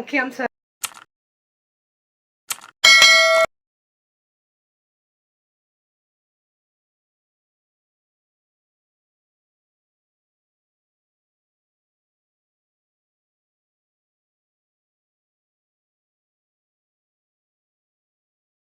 ముఖ్యాంశాలు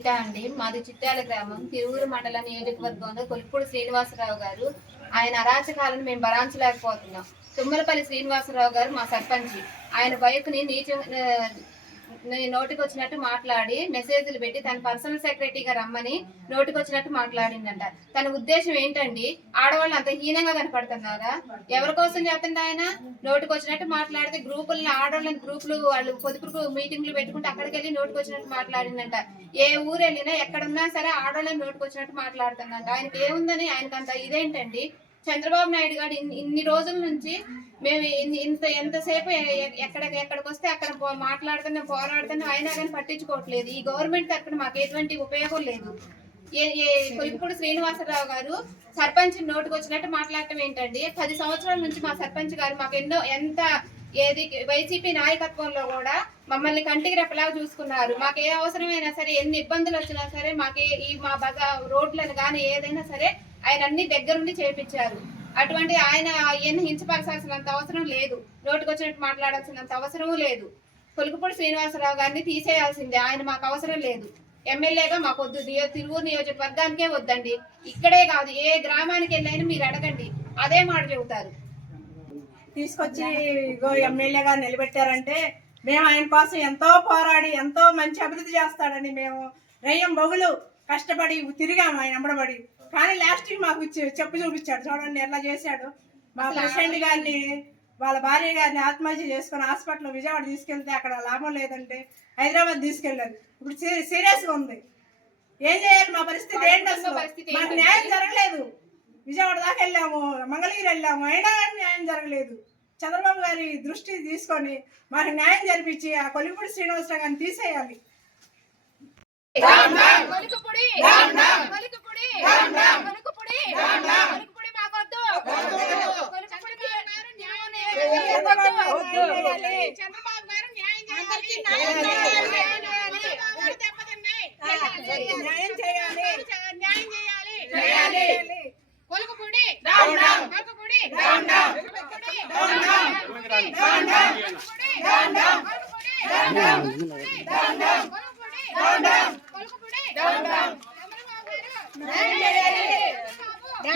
అండి మాది చిట్టాల గ్రామం. తిరువురు మండల నియోజకవర్గంలో కొలుపూడి శ్రీనివాసరావు గారు. ఆయన అరాచకాలను మేము భరాంచలేకపోతున్నాం. తుమ్మలపల్లి శ్రీనివాసరావు గారు మా సర్పంచ్. ఆయన బైక్ని నీచ నోటికి వచ్చినట్టు మాట్లాడి మెసేజ్లు పెట్టి తన పర్సనల్ సెక్రటరీగా రమ్మని నోటికి వచ్చినట్టు మాట్లాడిందంట. తన ఉద్దేశం ఏంటండి? ఆడవాళ్ళు అంత హీనంగా కనపడుతున్నారా. ఎవరి కోసం చెప్తుంది ఆయన? నోటికి వచ్చినట్టు మాట్లాడితే గ్రూపులను ఆడవాళ్ళని గ్రూపులు వాళ్ళు పొదుపు మీటింగ్లు పెట్టుకుంటే అక్కడికి వెళ్ళి నోటికి వచ్చినట్టు మాట్లాడిందంట. ఏ ఊరు వెళ్ళినా ఎక్కడున్నా సరే ఆడవాళ్ళని నోటికి వచ్చినట్టు మాట్లాడుతుందంట. ఆయనకి ఏముందని ఆయనకంత అంత ఇదేంటండి? చంద్రబాబు నాయుడు గారు ఇన్ని రోజుల నుంచి మేము ఇన్ని- ఇంత ఎంతసేపు ఎక్కడ ఎక్కడికి వస్తే అక్కడ మాట్లాడుతున్నా పోరాడుతున్నా అయినా కానీ పట్టించుకోవట్లేదు. ఈ గవర్నమెంట్ తరఫున మాకు ఎటువంటి ఉపయోగం లేదు. ఏ శ్రీనివాసరావు గారు సర్పంచ్ నోటికి వచ్చినట్టు మాట్లాడటం ఏంటండి? పది సంవత్సరాల నుంచి మా సర్పంచ్ గారు మాకు ఎన్నో ఎంత ఏది వైసీపీ నాయకత్వంలో కూడా మమ్మల్ని కంటికి రెప్పలాగా చూసుకున్నారు. మాకు ఏ అవసరమైనా సరే ఎన్ని ఇబ్బందులు వచ్చినా సరే మాకు ఈ మా బజా రోడ్లను కానీ ఏదైనా సరే ఆయన అన్ని దగ్గరుండి చేపించారు. అటువంటి ఆయన ఈయన హింసపరచాల్సినంత అవసరం లేదు. నోటికి వచ్చినట్టు మాట్లాడాల్సినంత అవసరం లేదు. కొలుకుపూడి శ్రీనివాసరావు గారిని తీసేయాల్సిందే. ఆయన మాకు అవసరం లేదు. ఎమ్మెల్యేగా మాకు వద్దు. నియో- తిరువూరు నియోజకవర్గానికే వద్దండి. ఇక్కడే కాదు ఏ గ్రామానికి వెళ్ళైనా మీరు అడగండి. అదే మాట చెబుతారు. తీసుకొచ్చి ఇగో ఎమ్మెల్యేగా నిలబెట్టారంటే మేము ఆయన కోసం ఎంతో పోరాడి ఎంతో మంచి అభివృద్ధి చేస్తాడని మేము రయ్యం బొగులు కష్టపడి తిరిగాము ఆయన ఎంబడబడి. కానీ లాస్ట్ మాకు చెప్పు చూపించాడు. చూడండి ఎట్లా చేశాడు. మా ప్రెసిడెంట్ గారిని వాళ్ళ భార్య గారిని ఆత్మహత్య చేసుకుని హాస్పిటల్ విజయవాడ తీసుకెళ్తే అక్కడ లాభం లేదంటే హైదరాబాద్ తీసుకెళ్ళారు. ఇప్పుడు సీరియస్గా ఉంది. ఏం చేయాలి? మా పరిస్థితి ఏంటి మాకు న్యాయం జరగలేదు. విజయవాడ దాకా వెళ్ళాము మంగళగిరి వెళ్ళాము అయినా కానీ న్యాయం జరగలేదు. చంద్రబాబు గారి దృష్టి తీసుకొని మాకు న్యాయం జరిపించి ఆ కొలిపూడి శ్రీనివాసరావు గారిని తీసేయాలి. కొలుకుపూడి కొలుకుపూడి కొలుకుపూడి కొలుకుపూడి చేయాలి. చంద్రబాబు గారు న్యాయం చేయాలి. న్యాయం చేయాలి. ఊరు దెబ్బతిన్నాయి. న్యాయం చేయాలి. న్యాయం చేయాలి. చేయాలి. కొలుకుపూడి. కొలుకుపూడి. కొలుకుపూడి. కొలుకుపూడి. కొలుకుపూడి. చంద్రబాబు గారు. న్యాయం చేయాలి. న్యాయం చేయాలి. న్యాయం చేయాలి. న్యాయం చేయాలి.